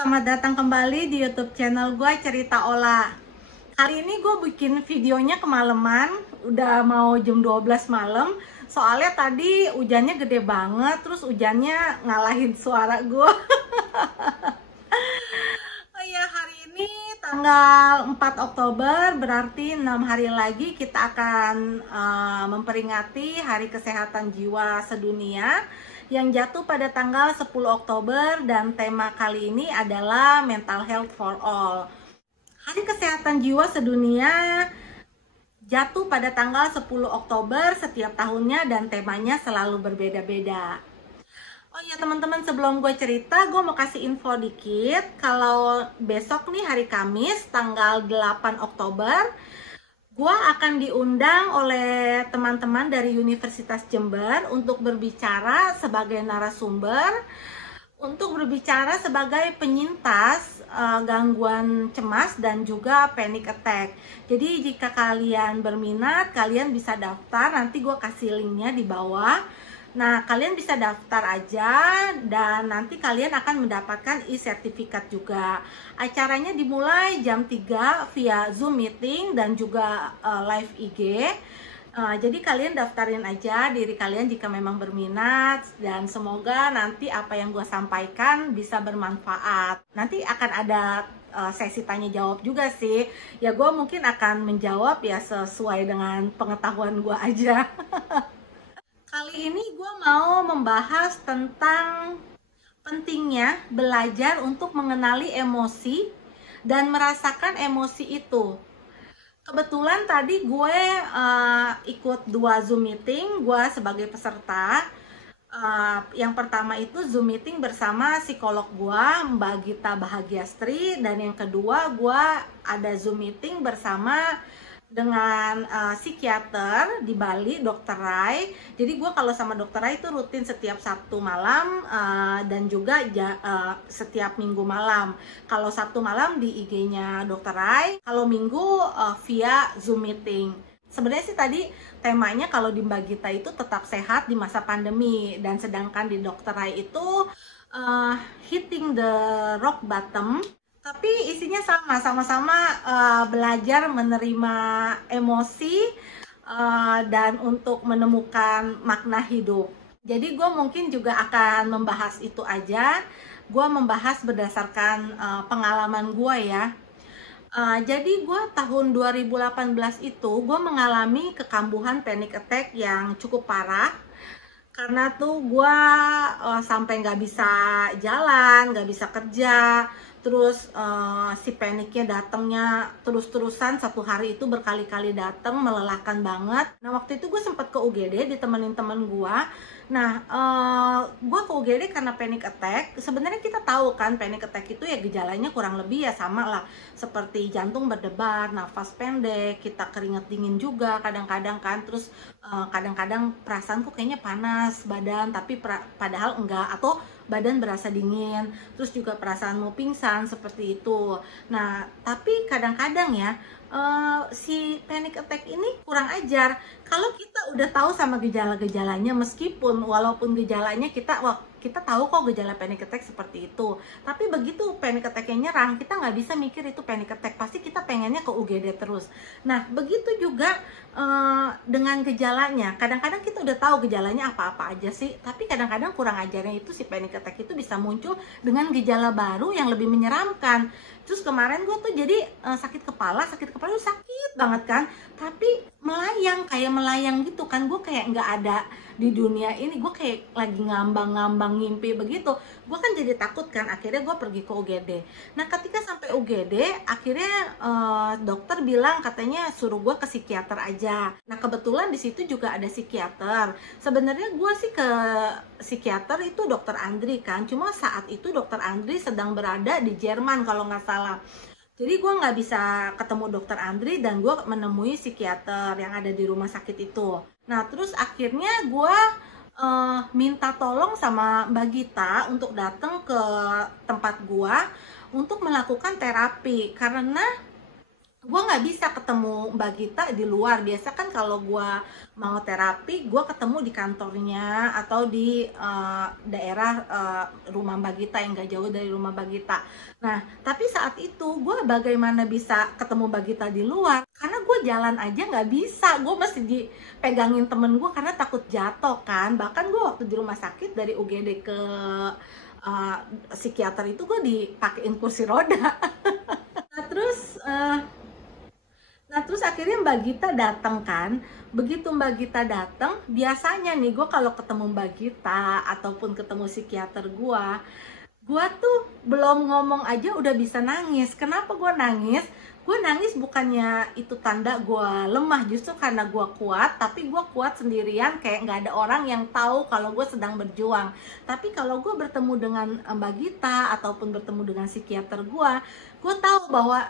selamat datang kembali di YouTube channel gue Cerita Olah. Kali ini gue bikin videonya kemalaman, udah mau jam 12 malam. Soalnya tadi hujannya gede banget, terus hujannya ngalahin suara gue. Oh iya, hari ini tanggal 4 Oktober, berarti 6 hari lagi kita akan memperingati Hari Kesehatan Jiwa Sedunia yang jatuh pada tanggal 10 Oktober, dan tema kali ini adalah Mental Health for All. Hari Kesehatan Jiwa Sedunia jatuh pada tanggal 10 Oktober setiap tahunnya dan temanya selalu berbeda-beda. Oh ya teman-teman, sebelum gue cerita, gue mau kasih info dikit. Kalau besok nih hari Kamis tanggal 8 Oktober, gue akan diundang oleh teman-teman dari Universitas Jember untuk berbicara sebagai narasumber, untuk berbicara sebagai penyintas gangguan cemas dan juga panic attack. Jadi jika kalian berminat, kalian bisa daftar, nanti gue kasih linknya di bawah. Nah, kalian bisa daftar aja dan nanti kalian akan mendapatkan e-sertifikat juga. Acaranya dimulai jam 3 via Zoom meeting dan juga live IG. Jadi kalian daftarin aja diri kalian jika memang berminat, dan semoga nanti apa yang gue sampaikan bisa bermanfaat. Nanti akan ada sesi tanya jawab juga sih. Ya gue mungkin akan menjawab ya sesuai dengan pengetahuan gue aja. Kali ini gue mau membahas tentang pentingnya belajar untuk mengenali emosi dan merasakan emosi itu. Kebetulan tadi gue ikut 2 Zoom meeting, gue sebagai peserta. Yang pertama itu Zoom meeting bersama psikolog gue, Mbak Gita Bahagiastri, dan yang kedua gue ada Zoom meeting bersama dengan psikiater di Bali, Dr. Rai. Jadi gue kalau sama Dr. Rai itu rutin setiap Sabtu malam dan juga setiap Minggu malam. Kalau Sabtu malam di IG-nya Dr. Rai, kalau Minggu via Zoom meeting. Sebenarnya sih tadi temanya kalau di Mbak Gita itu tetap sehat di masa pandemi, dan sedangkan di Dr. Rai itu hitting the rock bottom. Tapi isinya sama-sama belajar menerima emosi dan untuk menemukan makna hidup. Jadi gue mungkin juga akan membahas itu aja. Gue membahas berdasarkan pengalaman gue ya. Jadi gue tahun 2018 itu gue mengalami kekambuhan panic attack yang cukup parah. Karena tuh gue sampai nggak bisa jalan, nggak bisa kerja. Terus si paniknya datangnya terus-terusan, satu hari itu berkali-kali datang, melelahkan banget. Nah waktu itu gue sempat ke UGD ditemenin temen gue. Nah gue ke UGD karena panic attack. Sebenarnya kita tahu kan panic attack itu ya gejalanya kurang lebih ya sama lah, seperti jantung berdebar, nafas pendek, kita keringat dingin juga kadang-kadang kan. Terus kadang-kadang perasaanku kayaknya panas badan, tapi padahal enggak, atau badan berasa dingin, terus juga perasaan mau pingsan seperti itu. Nah, tapi kadang-kadang ya si panic attack ini kurang ajar. Kalau kita udah tahu sama gejala-gejalanya, meskipun walaupun gejalanya kita tahu kok gejala panic attack seperti itu, tapi begitu panic attack-nya nyerang, kita nggak bisa mikir itu panic attack, pasti kita pengennya ke UGD terus. Nah, begitu juga dengan gejalanya. Kadang-kadang kita udah tahu gejalanya apa-apa aja sih, tapi kadang-kadang kurang ajarnya itu si panic attack itu bisa muncul dengan gejala baru yang lebih menyeramkan. Terus kemarin gue tuh jadi sakit kepala itu sakit banget kan, tapi kayak melayang gitu kan. Gue kayak nggak ada di dunia ini, gue kayak lagi ngambang-ngambang ngimpi begitu. Gue kan jadi takut kan, akhirnya gue pergi ke UGD. Nah ketika sampai UGD, akhirnya dokter bilang katanya suruh gue ke psikiater aja. Nah kebetulan di situ juga ada psikiater. Sebenarnya gue sih ke psikiater itu dokter Andri kan, cuma saat itu dokter Andri sedang berada di Jerman kalau nggak salah. Jadi gue nggak bisa ketemu dokter Andri dan gue menemui psikiater yang ada di rumah sakit itu. Nah terus akhirnya gue minta tolong sama Mbak Gita untuk datang ke tempat gue untuk melakukan terapi, karena gue nggak bisa ketemu Mbak Gita di luar. Biasa kan kalau gue mau terapi, gue ketemu di kantornya atau di daerah rumah Mbak Gita yang gak jauh dari rumah Mbak Gita. Nah, tapi saat itu gue bagaimana bisa ketemu Mbak Gita di luar? Karena gue jalan aja nggak bisa, gue mesti dipegangin temen gue karena takut jatuh kan. Bahkan gue waktu di rumah sakit dari UGD ke psikiater itu gue dipakein kursi roda. Nah, terus akhirnya Mbak Gita datang kan. Begitu Mbak Gita datang, biasanya nih gue kalau ketemu Mbak Gita ataupun ketemu psikiater gue tuh belum ngomong aja udah bisa nangis. Kenapa gue nangis? Gue nangis bukannya itu tanda gue lemah, justru karena gue kuat. Tapi gue kuat sendirian, kayak nggak ada orang yang tahu kalau gue sedang berjuang. Tapi kalau gue bertemu dengan Mbak Gita ataupun bertemu dengan psikiater gue tahu bahwa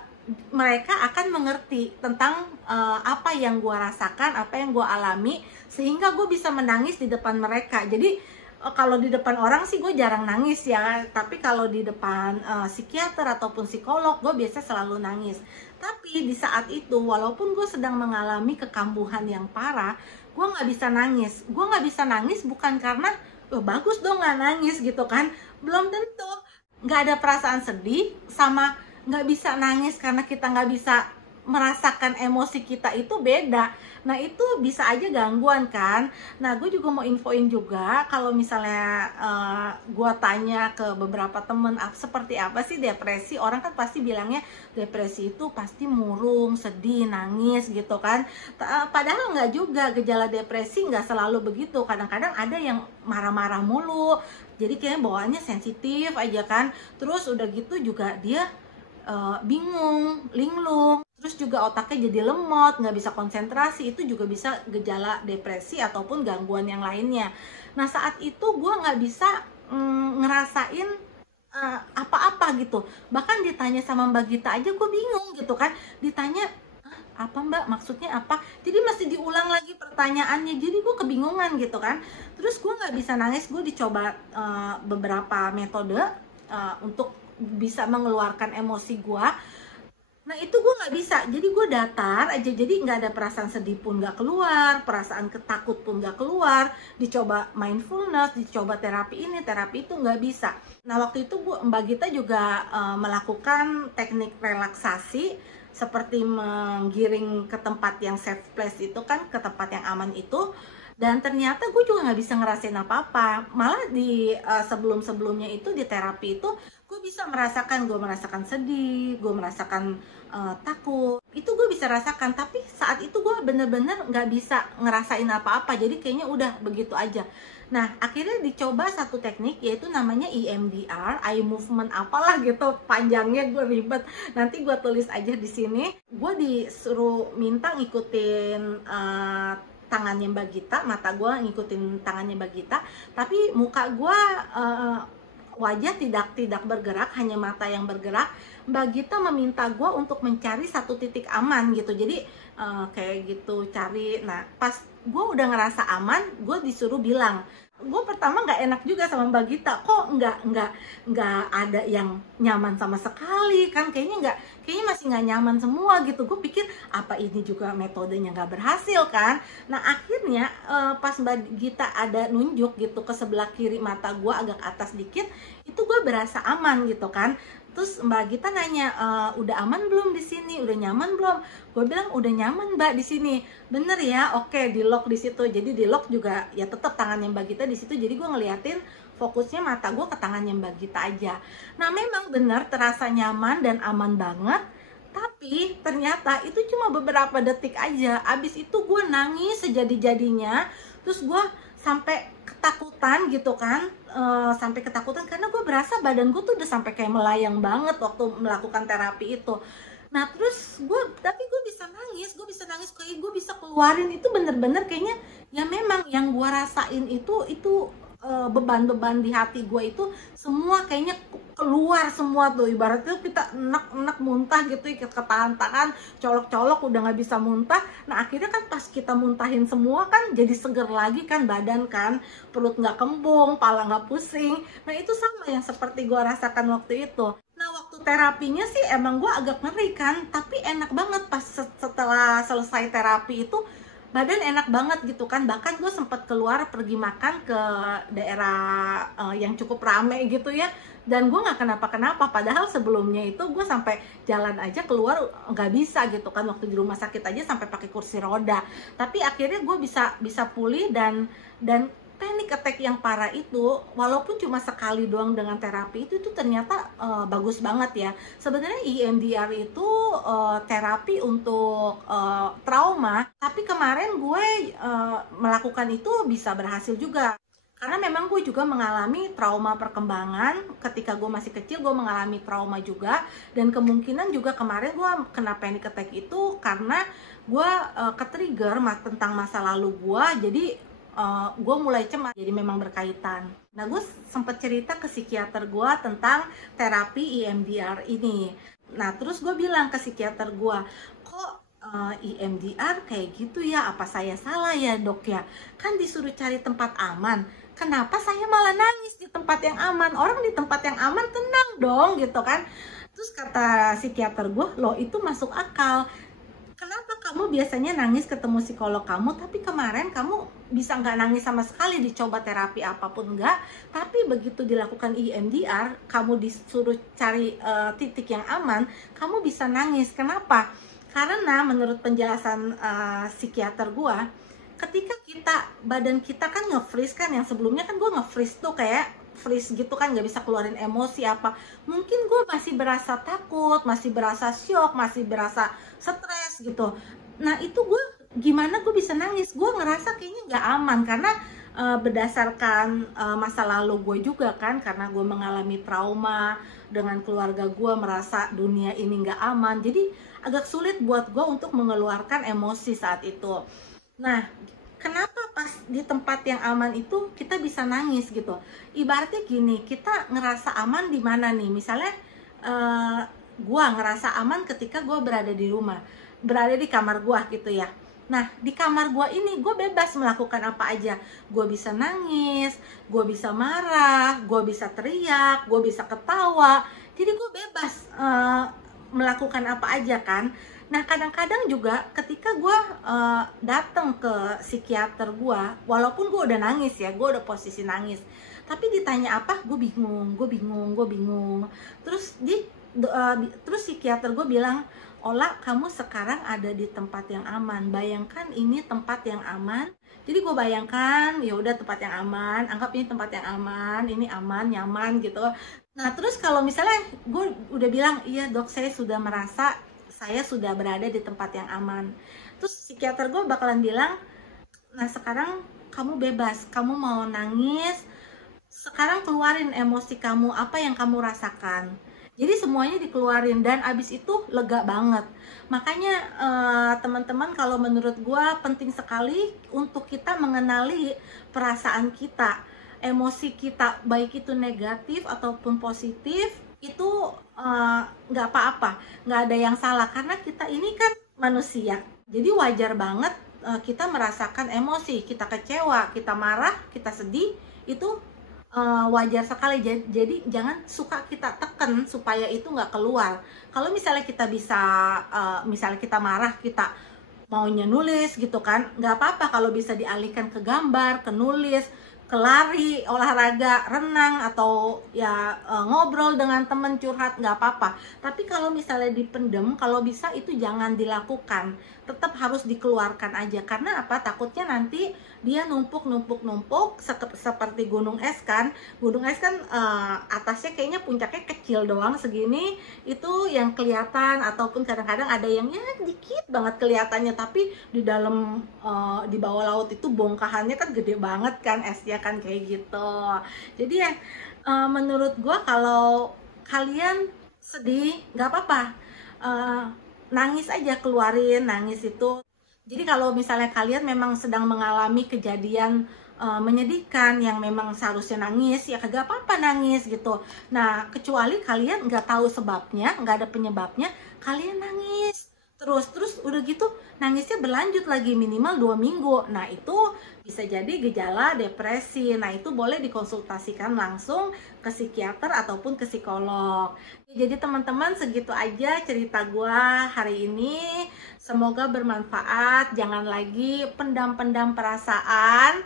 mereka akan mengerti tentang apa yang gue rasakan, apa yang gue alami, sehingga gue bisa menangis di depan mereka. Jadi kalau di depan orang sih gue jarang nangis ya, tapi kalau di depan psikiater ataupun psikolog gue biasa selalu nangis. Tapi di saat itu, walaupun gue sedang mengalami kekambuhan yang parah, gue nggak bisa nangis. Gue nggak bisa nangis bukan karena bagus dong nggak nangis gitu kan, belum tentu. Nggak ada perasaan sedih sama nggak bisa nangis karena kita nggak bisa merasakan emosi kita, itu beda. Nah itu bisa aja gangguan kan. Nah gue juga mau infoin juga, kalau misalnya gue tanya ke beberapa temen seperti apa sih depresi, orang kan pasti bilangnya depresi itu pasti murung, sedih, nangis gitu kan. Padahal nggak juga, gejala depresi nggak selalu begitu. Kadang-kadang ada yang marah-marah mulu, jadi kayaknya bawaannya sensitif aja kan. Terus udah gitu juga dia bingung, linglung, terus juga otaknya jadi lemot, nggak bisa konsentrasi. Itu juga bisa gejala depresi ataupun gangguan yang lainnya. Nah saat itu gue nggak bisa ngerasain apa-apa gitu. Bahkan ditanya sama Mbak Gita aja gue bingung gitu kan. Ditanya, apa Mbak, maksudnya apa? Jadi masih diulang lagi pertanyaannya, jadi gue kebingungan gitu kan. Terus gue nggak bisa nangis, gue dicoba beberapa metode untuk bisa mengeluarkan emosi gue. Nah itu gue nggak bisa, jadi gue datar aja, jadi nggak ada perasaan sedih pun nggak keluar, perasaan ketakut pun nggak keluar. Dicoba mindfulness, dicoba terapi ini, terapi itu, nggak bisa. Nah waktu itu Mbak Gita juga melakukan teknik relaksasi, seperti menggiring ke tempat yang safe place itu kan, ke tempat yang aman itu. Dan ternyata gue juga nggak bisa ngerasain apa-apa. Malah di sebelum-sebelumnya itu di terapi itu gue bisa merasakan, sedih, gue merasakan takut. Itu gue bisa rasakan, tapi saat itu gue bener-bener nggak bisa ngerasain apa-apa. Jadi kayaknya udah begitu aja. Nah akhirnya dicoba satu teknik, yaitu namanya EMDR, eye movement apalah gitu, panjangnya gue ribet. Nanti gue tulis aja di sini. Gue disuruh minta ngikutin tangannya Mbak Gita, mata gue ngikutin tangannya Mbak Gita, tapi muka gue wajah tidak bergerak, hanya mata yang bergerak. Mbak Gita meminta gue untuk mencari satu titik aman gitu. Jadi kayak gitu cari. Nah pas gue udah ngerasa aman, gue disuruh bilang. Gue pertama nggak enak juga sama Mbak Gita, kok nggak ada yang nyaman sama sekali kan, kayaknya masih nggak nyaman semua gitu. Gue pikir apa ini juga metodenya nggak berhasil kan. Nah akhirnya pas Mbak Gita ada nunjuk gitu ke sebelah kiri mata gue agak atas dikit, itu gue berasa aman gitu kan. Terus Mbak Gita nanya, udah aman belum di sini? Udah nyaman belum? Gue bilang udah nyaman Mbak di sini. Bener ya? Oke, di lock di situ. Jadi di lock juga ya tetap tangannya Mbak Gita di situ. Jadi gue ngeliatin fokusnya mata gue ke tangannya Mbak Gita aja. Nah memang bener terasa nyaman dan aman banget. Tapi ternyata itu cuma beberapa detik aja. Abis itu gue nangis sejadi-jadinya. Terus gue sampai ketakutan gitu kan, sampai ketakutan karena gue berasa badan gue tuh udah sampai kayak melayang banget waktu melakukan terapi itu. Nah terus tapi gue bisa nangis kayak gue bisa keluarin itu bener-bener kayaknya ya memang yang gue rasain itu beban-beban di hati gue itu semua kayaknya keluar semua tuh. Ibaratnya kita enak muntah gitu, ketahan-tahan, colok-colok udah nggak bisa muntah. Nah akhirnya kan pas kita muntahin semua kan jadi seger lagi kan badan kan, perut nggak kembung, pala nggak pusing. Nah itu sama yang seperti gue rasakan waktu itu. Nah waktu terapinya sih emang gue agak ngeri kan, tapi enak banget pas setelah selesai terapi itu badan enak banget gitu kan. Bahkan gue sempat keluar pergi makan ke daerah yang cukup rame gitu ya, dan gue nggak kenapa-kenapa, padahal sebelumnya itu gue sampai jalan aja keluar nggak bisa gitu kan, waktu di rumah sakit aja sampai pakai kursi roda. Tapi akhirnya gue bisa pulih, dan panic attack yang parah itu, walaupun cuma sekali doang dengan terapi itu ternyata bagus banget ya. Sebenarnya EMDR itu terapi untuk trauma, tapi kemarin gue melakukan itu bisa berhasil juga. Karena memang gue juga mengalami trauma perkembangan, ketika gue masih kecil gue mengalami trauma juga, dan kemungkinan juga kemarin gue kena panic attack itu karena gue ke-trigger tentang masa lalu gue, jadi gue mulai cemas, jadi memang berkaitan. Nah, gue sempat cerita ke psikiater gue tentang terapi EMDR ini. Nah, terus gue bilang ke psikiater gue, kok EMDR kayak gitu ya, apa saya salah ya dok ya? Kan disuruh cari tempat aman, kenapa saya malah nangis di tempat yang aman? Orang di tempat yang aman tenang dong gitu kan. Terus kata psikiater gue, loh itu masuk akal. Kenapa kamu biasanya nangis ketemu psikolog kamu, tapi kemarin kamu bisa nggak nangis sama sekali, dicoba terapi apapun nggak, tapi begitu dilakukan EMDR, kamu disuruh cari titik yang aman, kamu bisa nangis. Kenapa? Karena menurut penjelasan psikiater gua, ketika badan kita kan nge-freeze kan, yang sebelumnya kan gua nge-freeze tuh kayak freeze gitu kan, nggak bisa keluarin emosi apa, mungkin gue masih berasa takut, masih berasa shock, masih berasa stres gitu. Nah itu gue gimana gue bisa nangis, gue ngerasa kayaknya nggak aman, karena berdasarkan masa lalu gue juga kan, karena gue mengalami trauma dengan keluarga gue, merasa dunia ini nggak aman, jadi agak sulit buat gue untuk mengeluarkan emosi saat itu. Nah, kenapa pas di tempat yang aman itu kita bisa nangis gitu? Ibaratnya gini, kita ngerasa aman di mana nih? Misalnya gua ngerasa aman ketika gua berada di rumah, berada di kamar gua gitu ya. Nah, di kamar gua ini gua bebas melakukan apa aja. Gua bisa nangis, gua bisa marah, gua bisa teriak, gua bisa ketawa. Jadi gua bebas melakukan apa aja kan. Nah, kadang-kadang juga ketika gue datang ke psikiater gue, walaupun gue udah nangis ya, gue udah posisi nangis, tapi ditanya apa, gue bingung. Terus terus psikiater gue bilang, Ola, kamu sekarang ada di tempat yang aman. Bayangkan ini tempat yang aman. Jadi gue bayangkan, ya udah tempat yang aman, anggap ini tempat yang aman, ini aman, nyaman gitu. Nah, terus kalau misalnya gue udah bilang, iya dok, saya sudah merasa saya sudah berada di tempat yang aman. Terus psikiater gue bakalan bilang, nah sekarang kamu bebas, kamu mau nangis, sekarang keluarin emosi kamu, apa yang kamu rasakan. Jadi semuanya dikeluarin, dan abis itu lega banget. Makanya teman-teman, kalau menurut gue penting sekali untuk kita mengenali perasaan kita, emosi kita, baik itu negatif ataupun positif, itu nggak apa-apa, nggak ada yang salah, karena kita ini kan manusia, jadi wajar banget kita merasakan emosi, kita kecewa, kita marah, kita sedih, itu wajar sekali. Jadi jangan suka kita tekan supaya itu nggak keluar. Kalau misalnya kita bisa, misalnya kita marah, kita maunya nulis gitu kan, nggak apa-apa kalau bisa dialihkan ke gambar, ke nulis, ke lari, olahraga, renang, atau ya ngobrol dengan temen, curhat, nggak apa-apa. Tapi kalau misalnya dipendem, kalau bisa itu jangan dilakukan, tetap harus dikeluarkan aja. Karena apa? Takutnya nanti dia numpuk seperti gunung es kan. Gunung es kan atasnya kayaknya puncaknya kecil doang segini, itu yang kelihatan, ataupun kadang-kadang ada yang ya dikit banget kelihatannya, tapi di dalam di bawah laut itu bongkahannya kan gede banget kan esnya kan, kayak gitu. Jadi ya menurut gue kalau kalian sedih nggak apa-apa, nangis aja, keluarin nangis itu. Jadi kalau misalnya kalian memang sedang mengalami kejadian menyedihkan yang memang seharusnya nangis, ya kagak apa-apa nangis gitu. Nah, kecuali kalian nggak tahu sebabnya, nggak ada penyebabnya, kalian nangis terus udah gitu nangisnya berlanjut lagi minimal 2 minggu. Nah itu bisa jadi gejala depresi. Nah itu boleh dikonsultasikan langsung ke psikiater ataupun ke psikolog. Jadi teman-teman, segitu aja cerita gua hari ini. Semoga bermanfaat. Jangan lagi pendam-pendam perasaan,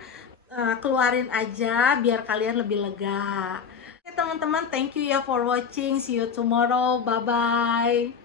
keluarin aja biar kalian lebih lega. Oke teman-teman, thank you ya for watching. See you tomorrow. Bye bye.